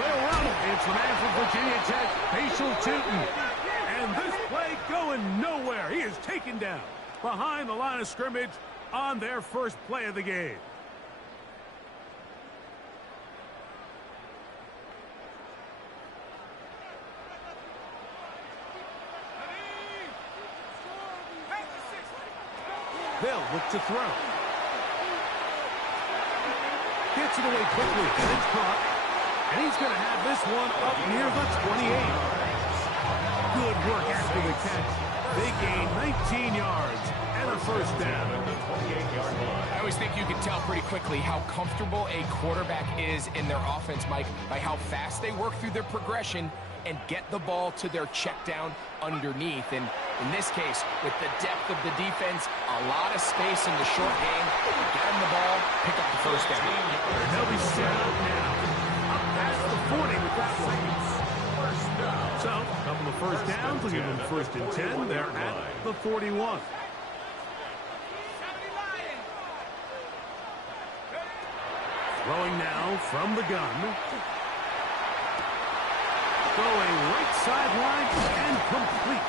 They'll run. It's the man from Virginia Tech, Facial Tootin. And this play going nowhere. He is taken down behind the line of scrimmage on their first play of the game. They'll look to throw. Gets it away quickly, and it's caught. And he's going to have this one up near the 28. Good work after the catch. They gain 19 yards and a first down. I always think you can tell pretty quickly how comfortable a quarterback is in their offense, Mike, by how fast they work through their progression and get the ball to their check down underneath. And in this case, with the depth of the defense, a lot of space in the short game, get them the ball, pick up the first down. They'll be set up now. Up past the 40 with that one. So, a couple of first downs will give them first and 10. They're at the 41. Throwing now from the gun. Going right sideline and complete.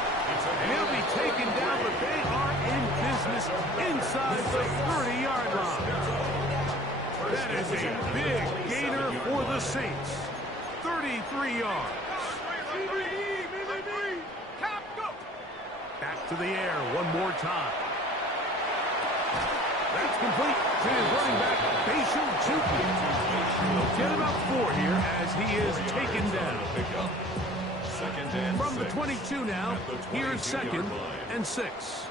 And he'll be taken down, but they are in business inside the 30-yard line. That is a big gainer for the Saints. 33 yards. Back to the air one more time. That's complete to his running back, Facial Tootin. He'll get about 4 here as he is taken down. From the 22 now, here's 2nd and 6.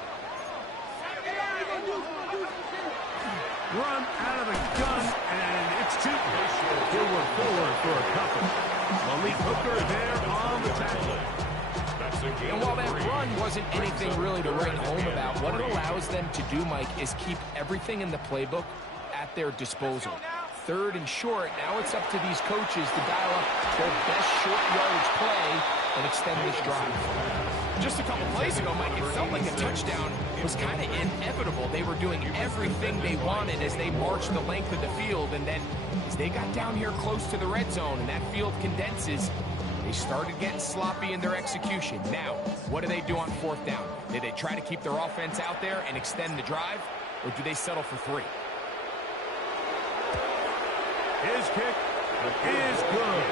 Run out of the gun, and it's Tootin. He'll work forward for a couple. Malik Hooker there on the tackle. And while that run wasn't anything really to write home about, what it allows them to do, Mike, is keep everything in the playbook at their disposal. 3rd and short, now it's up to these coaches to dial up their best short yardage play and extend this drive. Just a couple plays ago, Mike, it felt like a touchdown was kind of inevitable. They were doing everything they wanted as they marched the length of the field, and then as they got down here close to the red zone and that field condenses, they started getting sloppy in their execution. Now, what do they do on 4th down? Do they try to keep their offense out there and extend the drive, or do they settle for 3? His kick is good.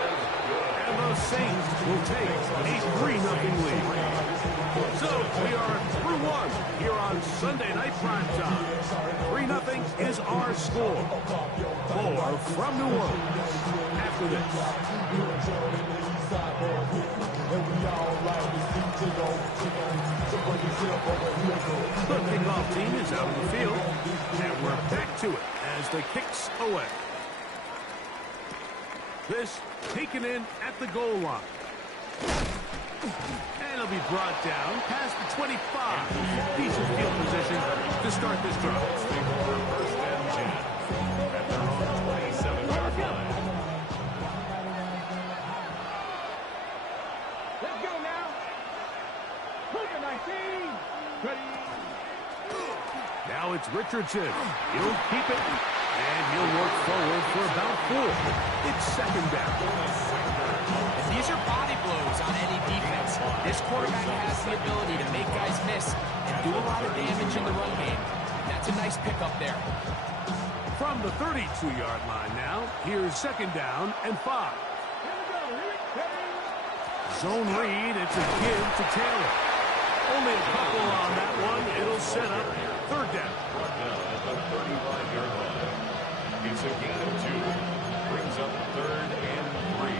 And the Saints will take a 3-0 lead. So we are through 1 here on Sunday Night Primetime. 3-0 is our score. More from New Orleans after this. The kickoff team is out of the field, and we're back to it as the kicks away. This taken in at the goal line. And it'll be brought down past the 25. Decent field position to start this drive. First and 10 at their own 27-yard line. Let's go now. Look at 19. Ready. Now it's Richardson. He'll keep it, and he'll work forward for about 4. It's 2nd down. And these are body blows on any defense. This quarterback has the ability to make guys miss and do a lot of damage in the run game. That's a nice pickup there. From the 32-yard line now, here's 2nd down and 5. Zone read, it's a give to Taylor. Only a couple on that one. It'll set up 3rd down. At the 35-yard line. It's a gain of 2. Brings up 3rd and 3.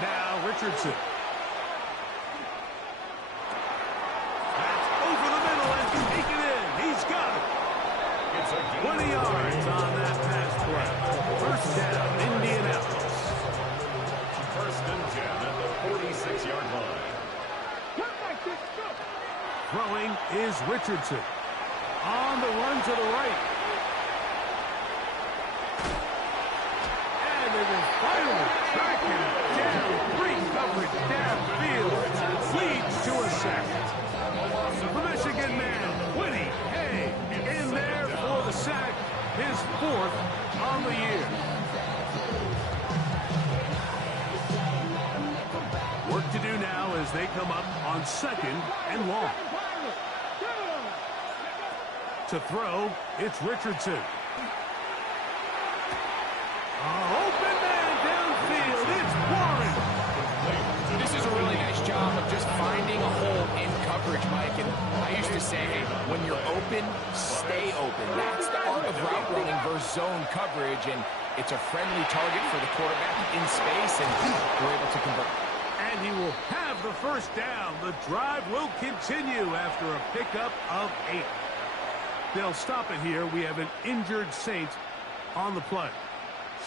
Now Richardson. That's over the middle and taken in. He's got it. 20 yards on that pass play. 1st down, Indianapolis. 1st and 10 at the 46-yard line. Throwing is Richardson. On the run to the right. And they will finally Tracking it down. Great coverage downfield. Leads to a sack. The Michigan man, Woody Hay, in there for the sack. His 4th on the year. Work to do now as they come up on 2nd and long. To throw, it's Richardson. Open man downfield, it's Warren. This is a really nice job of just finding a hole in coverage, Mike. And I used to say, hey, when you're open, stay open. That's the art of route running versus zone coverage, and it's a friendly target for the quarterback in space, and we're able to convert. And he will have the first down. The drive will continue after a pickup of 8. They'll stop it here. We have an injured Saint on the play.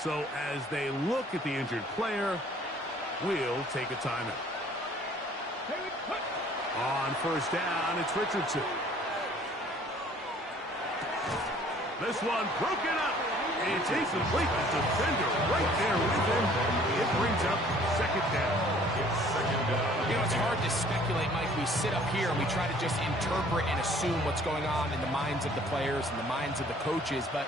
So as they look at the injured player, we'll take a timeout. On first down, it's Richardson. This one broken up. It's incomplete. The defender right there with him. It brings up 2nd down. You know, it's hard to speculate, Mike. We sit up here and we try to just interpret and assume what's going on in the minds of the players and the minds of the coaches, but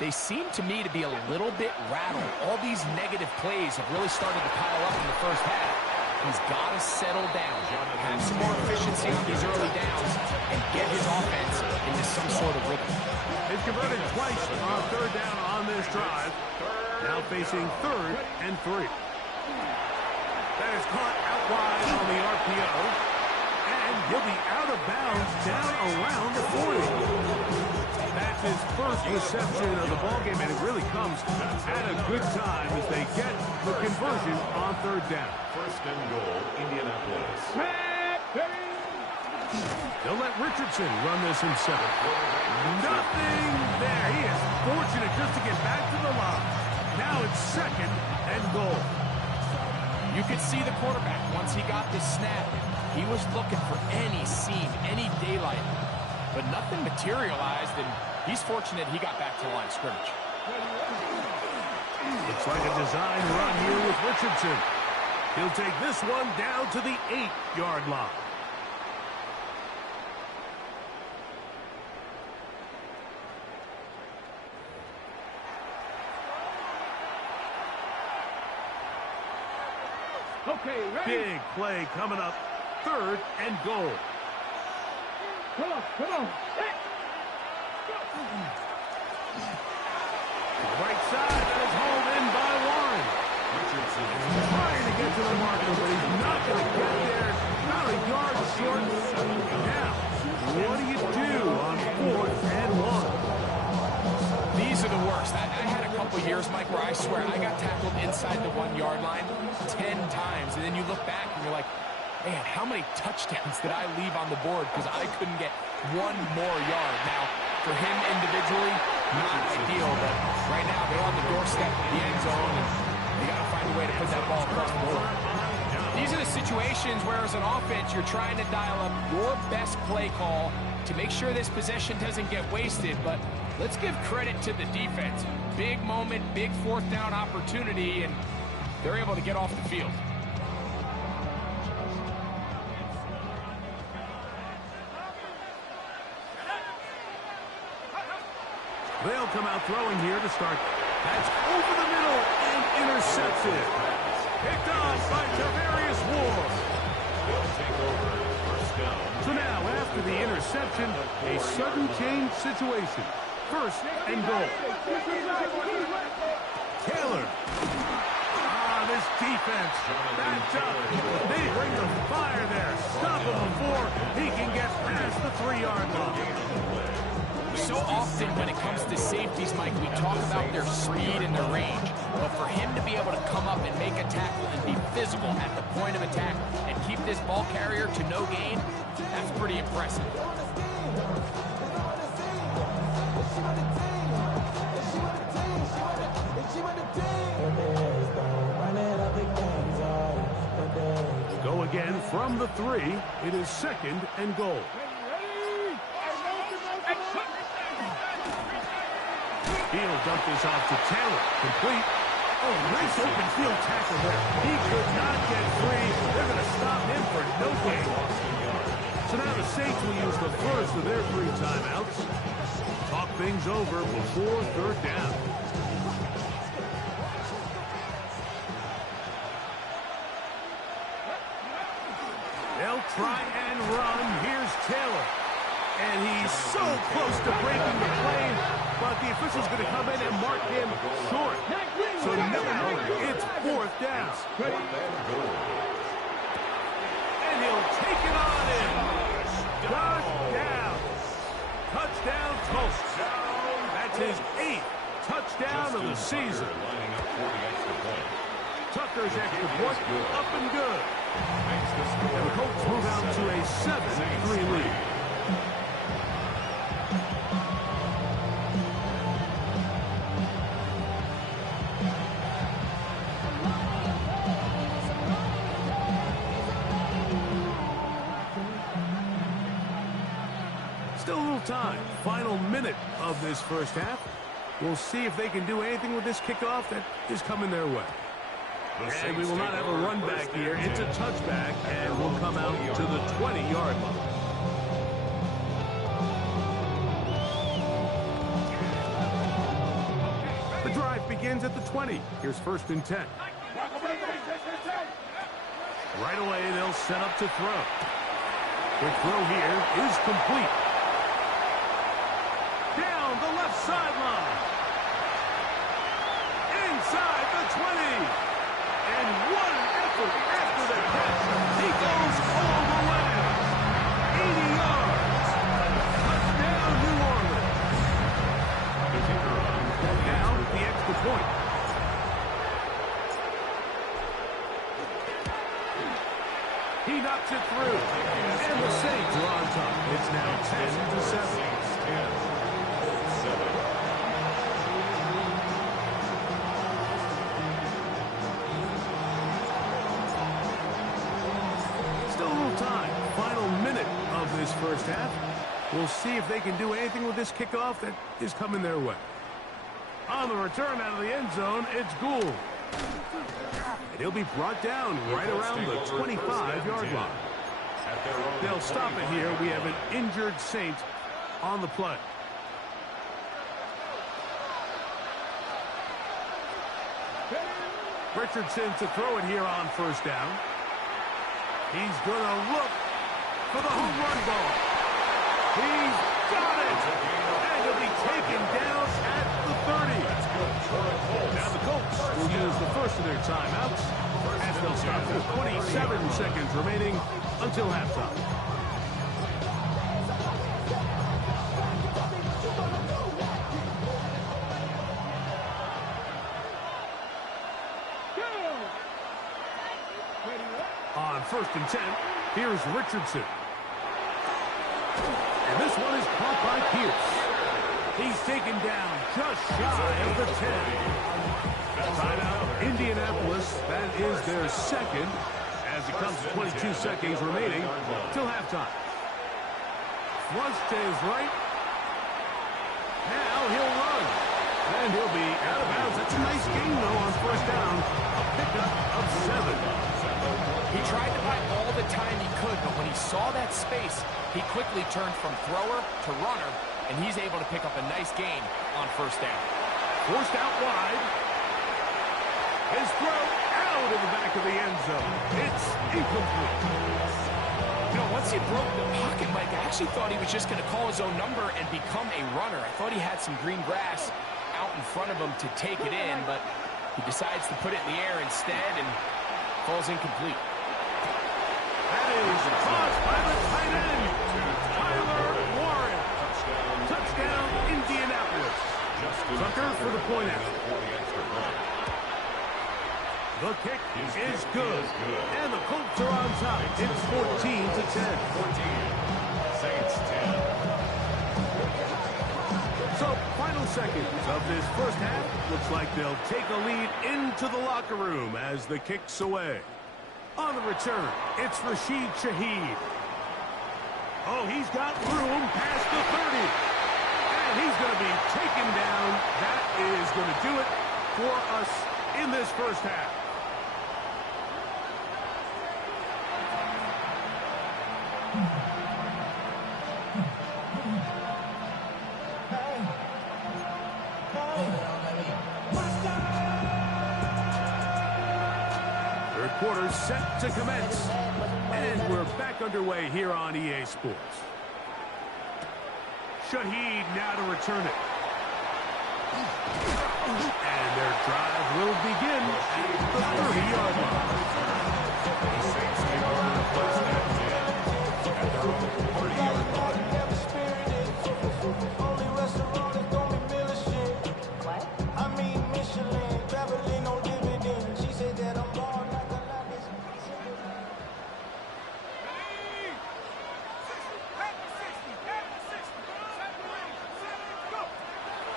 they seem to me to be a little bit rattled. All these negative plays have really started to pile up in the first half. He's got to settle down, have some more efficiency on these early downs, and get his offense into some sort of rhythm. He's converted twice on 3rd down on this drive. Now facing 3rd and 3. That is caught out wide on the RPO. And he'll be out of bounds down around the 40. That's his first reception of the ballgame, and it really comes at a good time as they get the conversion on 3rd down. 1st and goal, Indianapolis. They'll let Richardson run this himself. Nothing there. He is fortunate just to get back to the line. Now it's 2nd and goal. You could see the quarterback, once he got this snap, he was looking for any seam, any daylight, but nothing materialized, and he's fortunate he got back to the line of scrimmage. Looks like a design run here with Richardson. He'll take this one down to the 8-yard line. Okay, ready? Big play coming up. 3rd and goal. Come on. Hey. Right side, that is hauled in by Warren. Richardson is trying to get to the marker, but he's not going to get there. Not a yard short. Now, what do you do on 4th and 1? These are the worst. I had a couple years, Mike, where I swear I got tackled inside the 1-yard line 10 times, and then you look back and you're like, man, how many touchdowns did I leave on the board because I couldn't get one more yard? Now, for him individually, not ideal, but right now they're on the doorstep of the end zone, and you got to find a way to put that ball across the board. These are the situations where, as an offense, you're trying to dial up your best play call to make sure this possession doesn't get wasted, but let's give credit to the defense. Big moment, big 4th down opportunity, and they're able to get off the field. They'll come out throwing here to start. That's over the middle and intercepted. Picked off by Tavarius Ward. They'll take over 1st down. So now, after the interception, a sudden change situation. 1st and goal. Taylor. This defense backed up. They bring the fire there. Stop him before he can get past the 3-yard line. So often when it comes to safeties, Mike, we talk about their speed and their range. But for him to be able to come up and make a tackle and be physical at the point of attack and keep this ball carrier to no gain, that's pretty impressive. Go again from the 3. It is 2nd and goal. He'll dump this off to Taylor. Complete. Oh, nice open field tackle there. He could not get free. They're going to stop him for no gain. So now the Saints will use the first of their 3 timeouts. Talk things over before 3rd down. They'll try and run. Here's Taylor. And he's so close to breaking the play, but the official's going to come in and mark him short. So now it's 4th down. And he'll take it on in. Touchdown. Touchdown, Colts. That's his 8th touchdown of the season. Tucker's extra point up and good. And the Colts move out to a 7-3 lead. Still a little time. Final minute of this first half. We'll see if they can do anything with this kickoff that is coming their way. And we will not have a run back here. It's a touchback, and we'll come out to the 20-yard line. The drive begins at the 20. Here's 1st and 10. Right away, they'll set up to throw. Quick throw here is complete. Down the left sideline. Inside the 20. And what an effort after the catch. He goes all the way. 80 yards. Touchdown, New Orleans. Now the extra point. He knocks it through. And the Saints are on top. It's now 10-7. This first half. We'll see if they can do anything with this kickoff that is coming their way. On the return out of the end zone, it's Gould. And he'll be brought down right around the 25-yard line. They'll stop it here. We have an injured Saint on the play. Richardson to throw it here on 1st down. He's going to look for the home run ball. He's got it! And he'll be taken down at the 30. Now the Colts will use the first of their timeouts as they'll stop with 27 seconds remaining until halftime. On 1st and 10, here's Richardson. And this one is caught by Pierce. He's taken down just shy of the 10. Timeout, Indianapolis. That is their 2nd as it comes to 22 seconds remaining till halftime. Flush to his right. Now he'll run. And he'll be out of bounds. That's a nice game, though, on 1st down. A pickup of 7. He tried to buy all the time he could, but when he saw that space, he quickly turned from thrower to runner, and he's able to pick up a nice gain on 1st down. Forced out wide. His throw out of the back of the end zone. It's incomplete. You know, once he broke the pocket, Mike, I actually thought he was just going to call his own number and become a runner. I thought he had some green grass out in front of him to take it in, but he decides to put it in the air instead and falls incomplete. That is caught by the tight end, Tyler Warren. Touchdown, Indianapolis. Tucker for the point out. The kick is good. And the Colts are on top. It's 14-10. Saints 10. So, final seconds of this first half. Looks like they'll take a lead into the locker room as the kick's away. On the return, it's Rashid Shaheed. Oh, he's got room past the 30. And he's going to be taken down. That is going to do it for us in this first half. Third quarter set to commence. And we're back underway here on EA Sports. Shaheed now to return it. And their drive will begin at the 30-yard line. The Saints take over first and 10 at their own 30-yard line.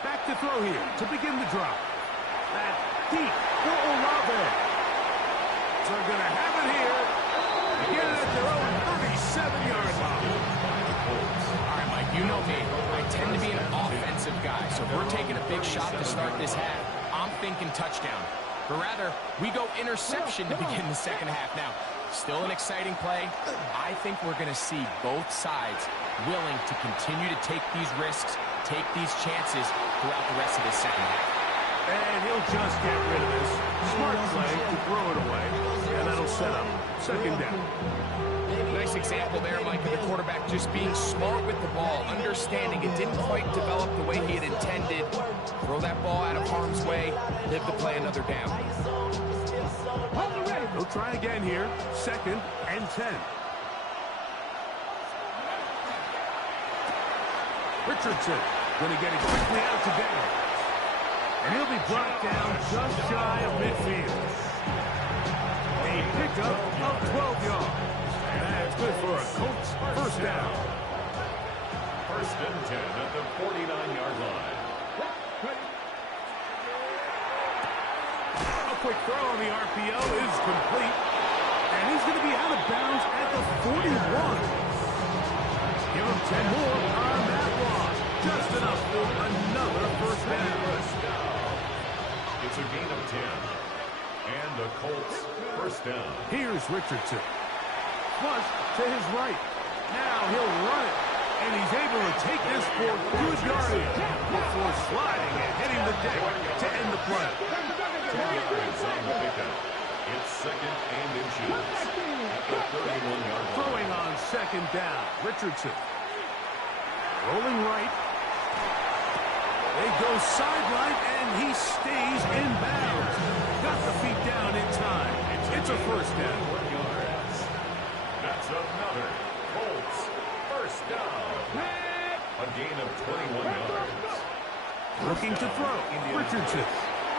Back to throw here to begin the drive. That deep for Olave. So they're going to have it here. Get it at their own 37-yard line. All right, Mike, you know me. I tend to be an offensive guy, so if we're taking a big shot to start this half, I'm thinking touchdown. But rather, we go interception to begin the second half. Now, still an exciting play. I think we're going to see both sides willing to continue to take these risks, take these chances throughout the rest of this second half. And he'll just get rid of this. Smart play to throw it away. And that'll set up second down. Nice example there, Mike, of the quarterback just being smart with the ball, understanding it didn't quite develop the way he had intended. Throw that ball out of harm's way, live to play another down. He'll try again here. Second and 10. Richardson going to get it quickly out to Downs. And he'll be brought down just shy of midfield. A pickup of 12 yards. And that's good for a Colts first down. First and 10 at the 49-yard line. A quick throw on the RPO is complete. And he's going to be out of bounds at the 41. Give him 10 more on that loss. Just enough for another first down. It's a gain of 10. And the Colts first down. Here's Richardson. Flush to his right. Now he'll run it. And he's able to take this for good yardage before sliding and hitting the deck to end the play. 2 yards on the pickup. It's second and inches at the 31-yard line. Throwing on second down. Richardson. Rolling right. They go sideline, and he stays in bounds. Got the feet down in time. It's a first down. 1 yards. That's another Colts first down. A gain of 21 yards. Looking to throw. Richardson.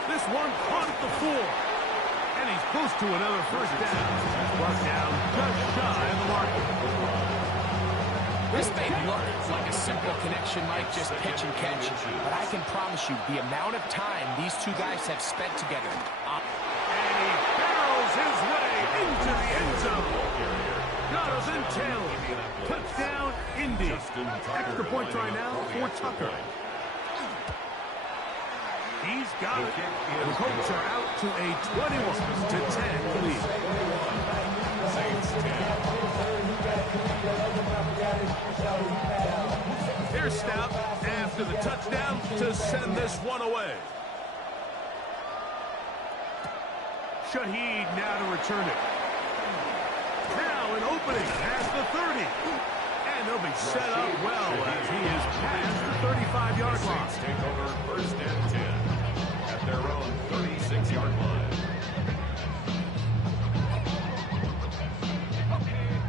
This one caught at the 4. And he's close to another first down. Brought down just shy of the mark. This may look like a simple connection, Mike, just pitch and catch. But I can promise you, the amount of time these two guys have spent together. And he barrels his way into the end zone. Jonathan Taylor. Touchdown, Indy. Extra point try now for Tucker. He's got it. And the Colts are out to a 21-10 lead. Saints 10. Here's Stout after the touchdown to send this one away. Shaheed now to return it. Now an opening at the 30. And they'll be set up well as he is past the 35-yard line. Saints take over first and 10 at their own 36-yard line.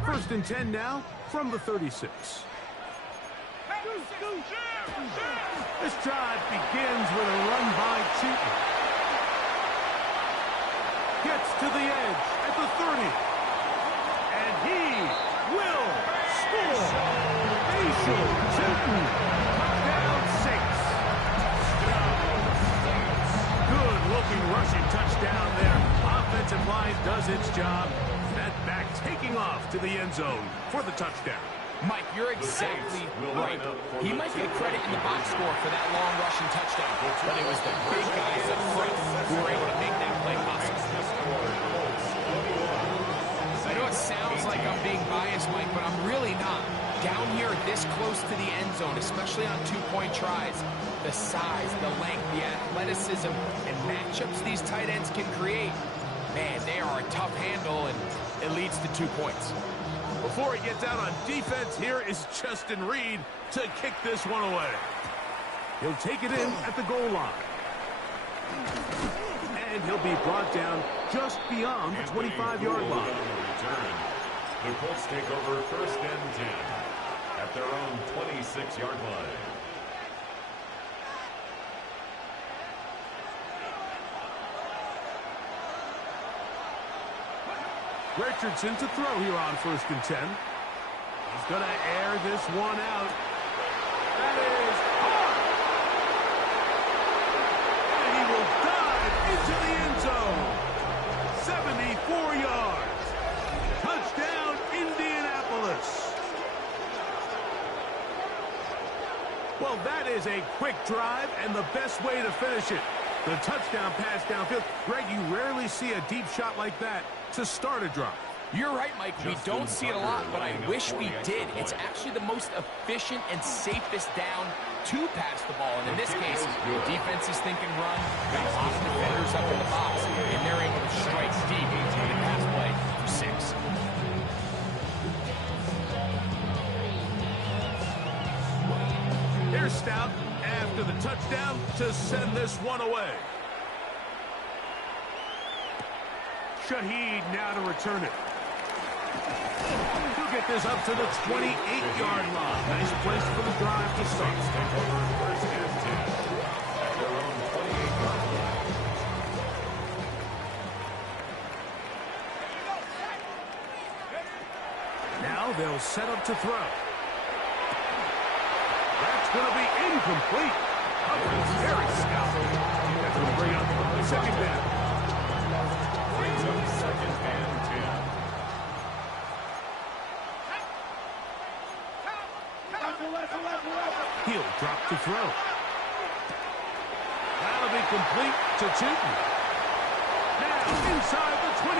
First and 10 now from the 36. This drive begins with a run by Cheaton. Gets to the edge at the 30. And he will score. Basil Cheaton. Touchdown Saints. Good looking rushing touchdown there. Offensive line does its job. That back taking off to the end zone for the touchdown. Mike, you're exactly right. He might get credit in the box score for that long rushing touchdown, but it was the big guys up front who were able to make that play Down here, this close to the end zone, especially on two-point tries, the size, the length, the athleticism, and matchups these tight ends can create, man, they are a tough handle, and it leads to 2 points. Before he gets out on defense, here is Justin Reid to kick this one away. He'll take it in at the goal line. And he'll be brought down just beyond the 25-yard line. The Colts take over 1st and 10 at their own 26-yard line. Richardson to throw here on 1st and 10. He's going to air this one out. That is hard. And he will dive into the end zone. 74 yards. Touchdown, Indianapolis. Well, that is a quick drive and the best way to finish it. The touchdown pass downfield. Greg, you rarely see a deep shot like that to start a drive. You're right, Mike. We don't see it a lot, but I wish we did. It's actually the most efficient and safest down to pass the ball. And in this case, the defense is thinking run, got a lot of defenders up in the box, and they're able to strike deep into the pass play for 6. Here's Stout after the touchdown to send this one away. Shaheed now to return it. He'll get this up to the 28-yard line. Nice place for the drive to start. Take over 1st and 10 at their own 28-yard line. Now they'll set up to throw. That's going to be incomplete. Coverage very stout. That's going to bring up the 2nd down. Brings up 2nd and 10. He'll drop to throw. That'll be complete to Tootin. Now inside the 25.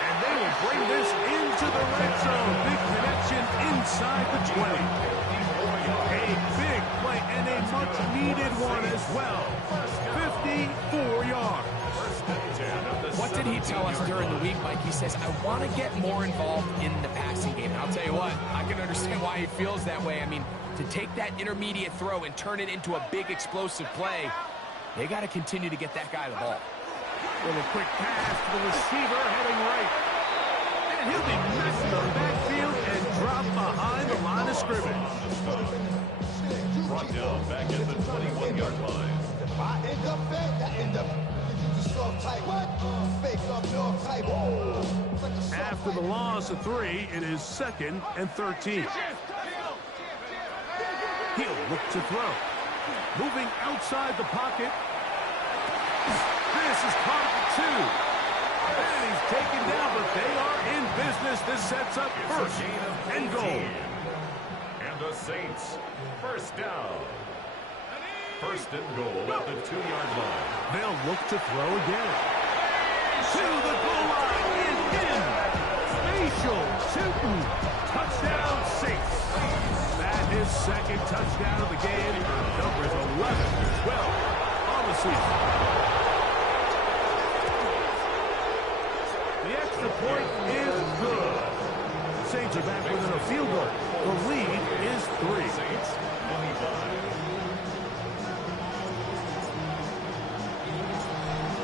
And they will bring this into the red zone. Big connection inside the 20. A big play and a much-needed one as well. 54 yards. What did he tell us during the week, Mike? He says, I want to get more involved in the passing game. And I'll tell you what, I can understand why he feels that way. I mean, to take that intermediate throw and turn it into a big explosive play, they got to continue to get that guy the ball. Little quick pass to the receiver heading right. And he'll be missed in the backfield and dropped behind the line of scrimmage. Brought down back at the 21-yard line. If I end up fat, that end up soft type. What? Fake up north type. After the loss of 3, it is 2nd and 13. He'll look to throw. Moving outside the pocket. This is caught at 2. And he's taken down, but they are in business. This sets up 1st and goal. And the Saints, 1st down. 1st and goal at the 2-yard line. They'll look to throw again. To the goal line and in. Spatial Tootin. Touchdown Saints. That is 2nd touchdown of the game. Numbers 11 as well on the season. The extra point is good. The Saints are back within a field goal. The lead is 3. Saints, 25.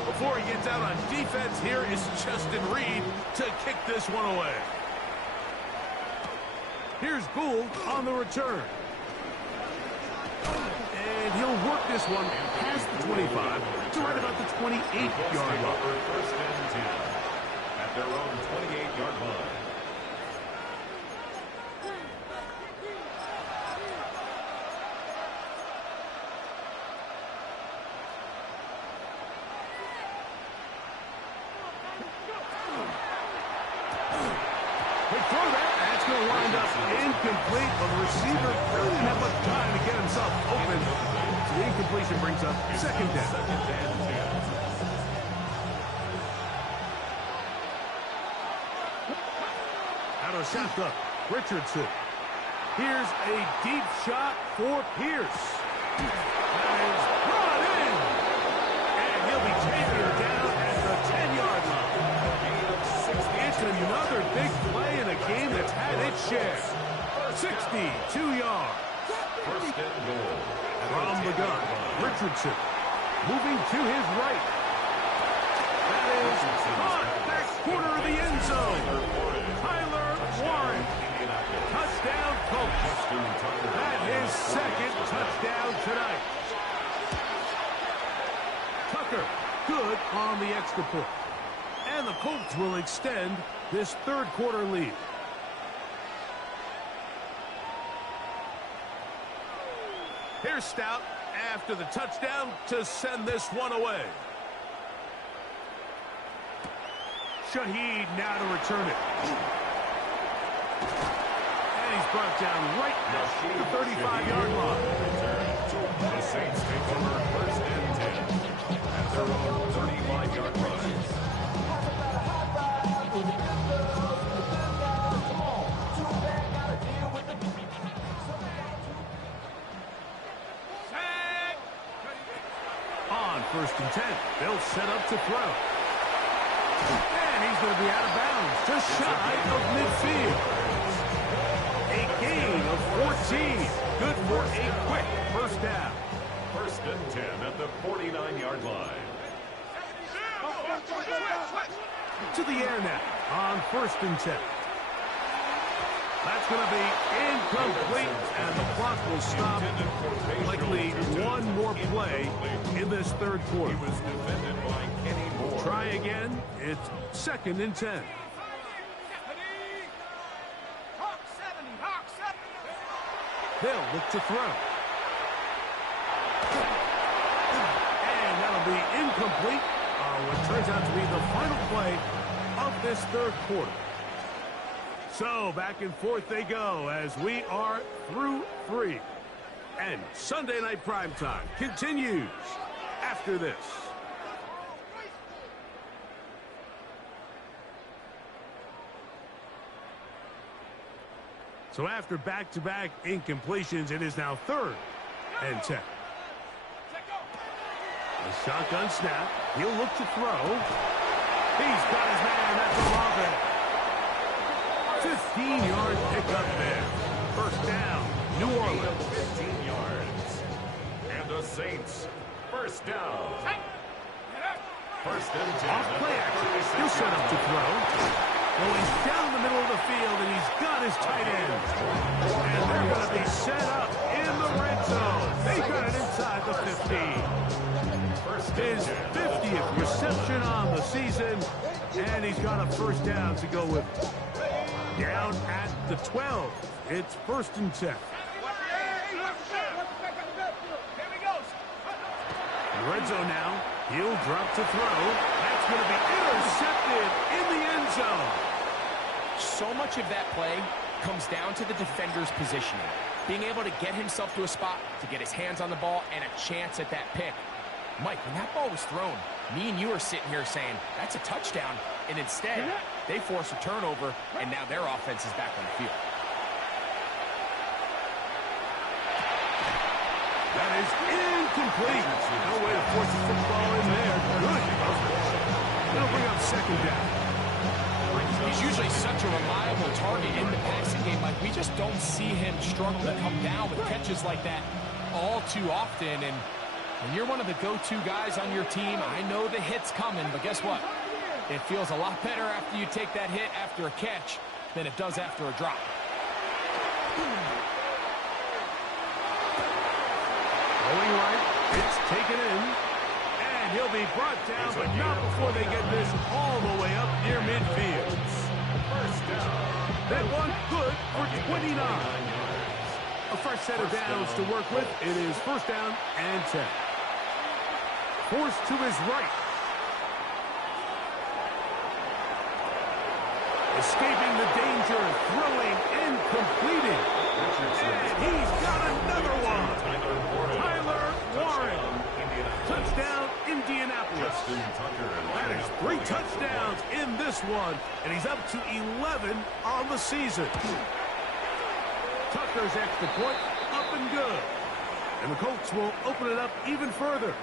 Before he gets out on defense, here is Justin Reid to kick this one away. Here's Gould on the return. And he'll work this one past the 25 to right about the 28-yard line. 1st and 10 at their own 28-yard line. Incomplete, but the receiver really didn't have much time to get himself open. So the incompletion brings up 2nd down. 2nd and 10. Out of shotgun. Richardson. Here's a deep shot for Pierce. That is brought in. And he'll be taken down at the 10-yard line. It's another big play in a game that's had its share. 62 yards. First and goal. From the gun, Richardson moving to his right. That is caught back corner of the end zone. Tyler Warren. Touchdown, Colts. That is second touchdown tonight. Tucker, good on the extra point. And the Colts will extend this third quarter lead. Here's Stout after the touchdown to send this one away. Shaheed now to return it. And he's brought down right at the 35-yard line. The Saints take over first and 10 at their own 35-yard line. On first and 10, they'll set up to throw. And he's going to be out of bounds, just shy of midfield. A gain of 14. Good for a quick first down. First and 10 at the 49-yard line. To the air now on first and 10. That's going to be incomplete, and the clock will stop. Likely one more play in this third quarter. He was defended by Kenny Moore. Try again. It's second and 10. They'll look to throw. And that'll be incomplete. What turns out to be the final play of this third quarter. So back and forth they go as we are through three. And Sunday Night Primetime continues after this. So after back-to-back incompletions, it is now third and 10. A shotgun snap. He'll look to throw. He's got his man. That's a long 15-yard pickup there. First down, New Orleans. 15 yards. And the Saints, first down. First and 10. Off play action. He'll set up to throw. Well, he's down the middle of the field, and he's got his tight end. And they're going to be set up in the red zone. They got it inside the 15. His 50th reception on the season, and he's got a first down to go with it. Down at the 12. It's first and 10. Red zone now. He'll drop to throw. That's going to be intercepted in the end zone. So much of that play comes down to the defender's positioning. Being able to get himself to a spot, to get his hands on the ball, and a chance at that pick. Mike, when that ball was thrown, me and you are sitting here saying, that's a touchdown. And instead, they force a turnover, and now their offense is back on the field. That is incomplete. No way to force the football in there. Good coverage. It'll bring up second down. He's usually such a reliable target in the passing game. Like, we just don't see him struggle to come down with catches like that all too often. And when you're one of the go-to guys on your team, I know the hit's coming, but guess what? It feels a lot better after you take that hit after a catch than it does after a drop. Going right, it's taken in, and he'll be brought down, but not before they get this all the way up near midfield. First down. That one good for 29. A fresh set of downs to work with. It is first down and 10. Forced to his right. Escaping the danger, throwing and completing. And he's got another one. Tyler Warren. Touchdown, Indianapolis. That is 3 touchdowns in this one, and he's up to 11 on the season. Tucker's extra point, up and good. And the Colts will open it up even further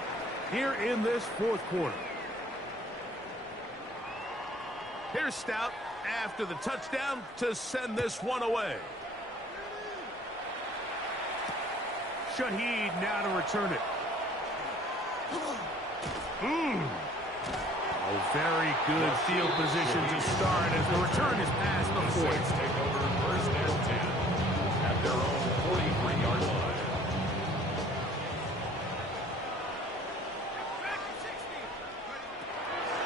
here in this fourth quarter. Here's Stout after the touchdown to send this one away. Shaheed now to return it. Oh, very good field position to start as the return is past the 40. Take over first and 10 at their own 43-yard line.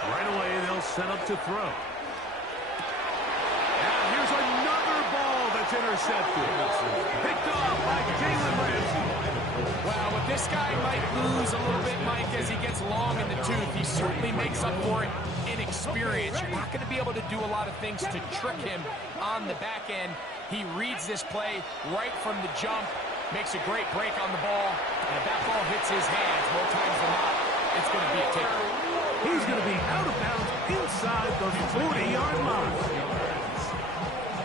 Right away, they'll set up to throw. And here's another ball that's intercepted. Picked off by Jalen Ramsey. Wow, what this guy might lose a little bit, Mike, as he gets long in the tooth, he certainly makes up for it in experience. You're not going to be able to do a lot of things to trick him on the back end. He reads this play right from the jump, makes a great break on the ball, and if that ball hits his hands more times than not, it's going to be a takeaway. He's going to be out of bounds inside the 40-yard line.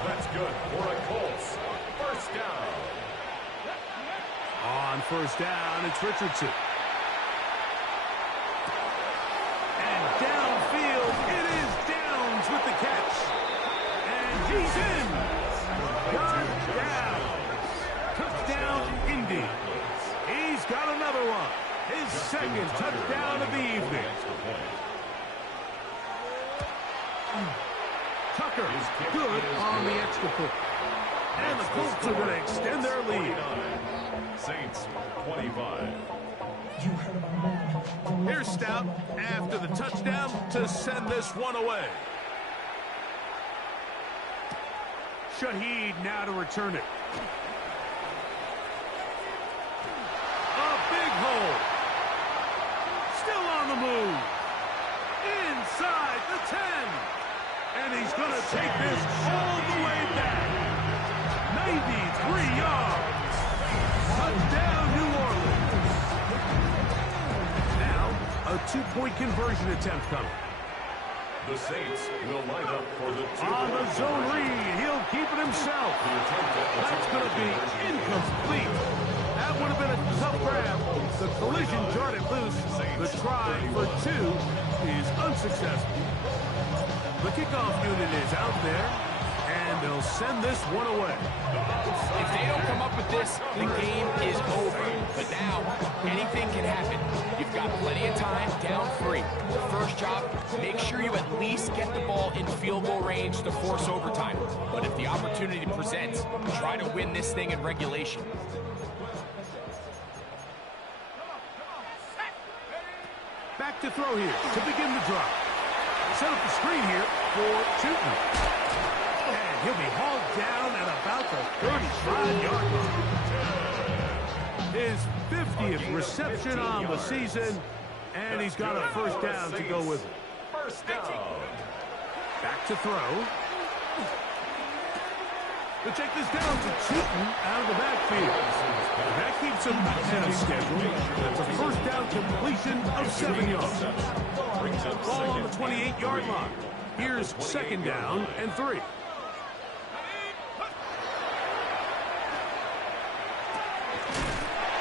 That's good for a Colts. First down. On first down, it's Richardson. And downfield, it is Downs with the catch. And he's in. Got down. Touchdown, Indy. He's got another one. His second touchdown of the evening. Tucker, good on the extra point. And the Colts are going to extend their lead. Saints 25. Here's Stout after the touchdown to send this one away. Shaheed now to return it. A big hole. Still on the move. Inside the 10. And he's going to take this all the way back. 93 yards. Touchdown, New Orleans. Now, a two-point conversion attempt coming. The Saints will line up for the On the zone read, he'll keep it himself. That's going to be incomplete. That would have been a tough grab. The collision jarred it loose. The try for two is unsuccessful. The kickoff unit is out there, and they'll send this one away. If they don't come up with this, the game is over. But now, anything can happen. You've got plenty of time, down 3. First job, make sure you at least get the ball in field goal range to force overtime. But if the opportunity presents, try to win this thing in regulation. Back to throw here to begin the drive. Set up the screen here for Tootin. And he'll be hauled down at about the 35-yard line. His 50th reception on the season, and he's got a first down to go with it. First down. Back to throw. To check this down to Tootin out of the backfield. That keeps him ahead of schedule. That's a first down completion of 7 yards. Ball on the 28-yard line. Here's second down and 3.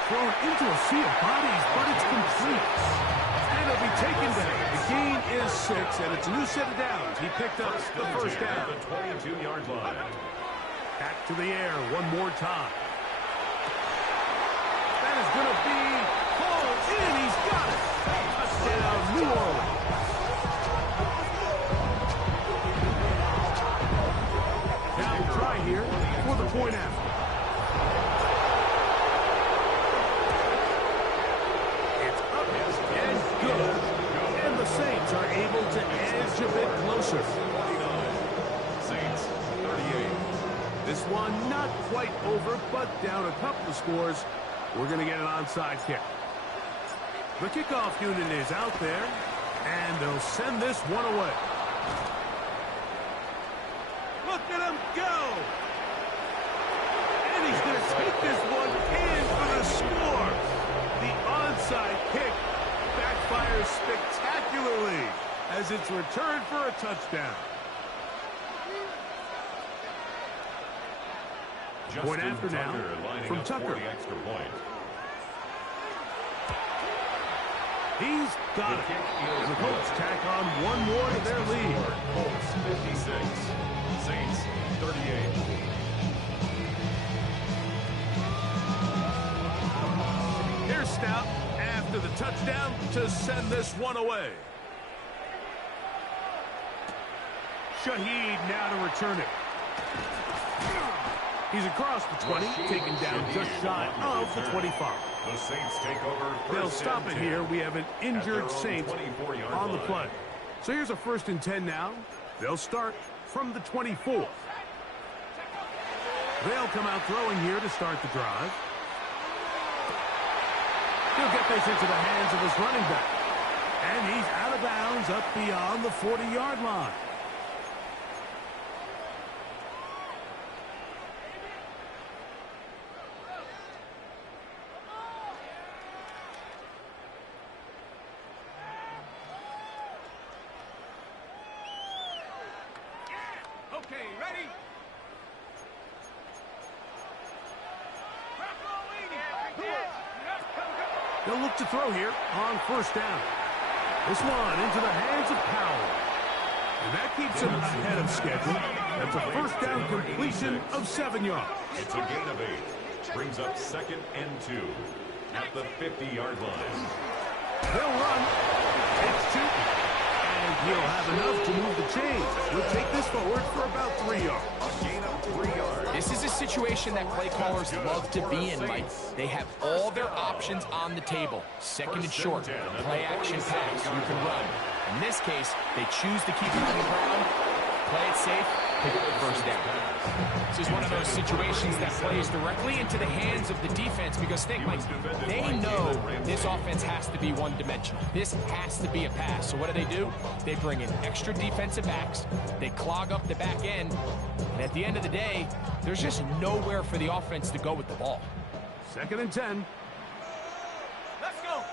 Thrown into a sea of bodies, but it's complete. And it'll be taken down. The gain is 6, and it's a new set of downs. He picked up the first down. The 22-yard line. Back to the air one more time. That is going to be hauled in. He's got it. Touchdown, New Orleans. Now try here for the point after. It's up and good. And the Saints are able to edge a bit closer. Saints 38. This one not quite over, but down a couple of scores. We're going to get an onside kick. The kickoff unit is out there, and they'll send this one away. Look at him go! And he's going to take this one in for the score. The onside kick backfires spectacularly as it's returned for a touchdown. Point after now from Tucker. Extra point. He's got it. And the Colts tack on one more to their lead. Colts 56, Saints 38. Here's Stout after the touchdown to send this one away. Shaheed now to return it. He's across the 20, taken down just shy of the 25. The Saints take over. They'll stop it here. We have an injured Saints on the play. So here's a 1st and 10 now. They'll start from the 24. They'll come out throwing here to start the drive. He'll get this into the hands of his running back. And he's out of bounds up beyond the 40-yard line. Okay, ready? They'll look to throw here on 1st down. This one into the hands of Powell. And that keeps him ahead of schedule. That's a 1st down completion of 7 yards. It's a gain of 8. Brings up 2nd and 2 at the 50-yard line. They'll run. It's Chutin. And he'll have enough to move the chains. We'll take this forward for about 3 yards. A gain of 3 yards. This is a situation that play callers love to be in, Mike. They have all their options on the table. 2nd and short, play action pass, you can run. In this case, they choose to keep it on the ground, play it safe, pick up the 1st down. This is one of those situations that plays directly into the hands of the defense because think, Mike, they know this offense has to be one-dimensional. This has to be a pass. So what do? They bring in extra defensive backs. They clog up the back end. And at the end of the day, there's just nowhere for the offense to go with the ball. 2nd and 10. Let's go.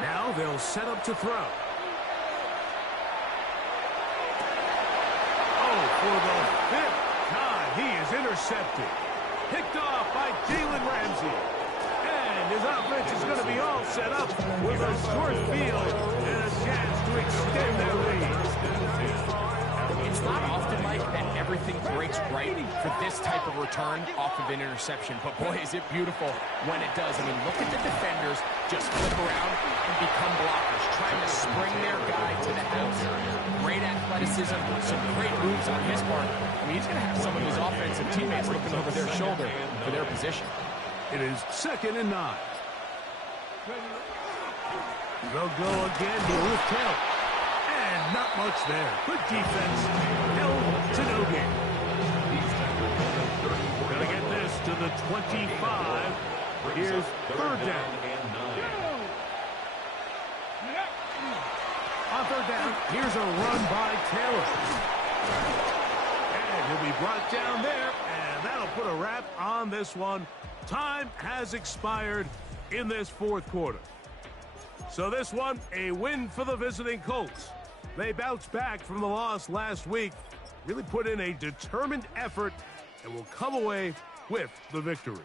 Now they'll set up to throw. Oh, for the 5th time, he is intercepted. Picked off by Jalen Ramsey. And his offense is going to be all set up with a short field and a chance to extend their lead. It's not often, Mike, that everything breaks right for this type of return off of an interception. But, boy, is it beautiful when it does. I mean, look at the defenders just flip around and become blockers, trying to spring their guy to the house. Great athleticism, some great moves on his part. I mean, he's going to have some of his offensive teammates looking over their shoulder for their position. It is 2nd and 9. They'll go again here with Taylor. And not much there. Good defense. Held to no gain. Gonna get this to the 25. Here's 3rd down. On 3rd down, here's a run by Taylor. And he'll be brought down there, and that'll put a wrap on this one. Time has expired in this 4th quarter. So this one, a win for the visiting Colts. They bounced back from the loss last week, really put in a determined effort, and will come away with the victory.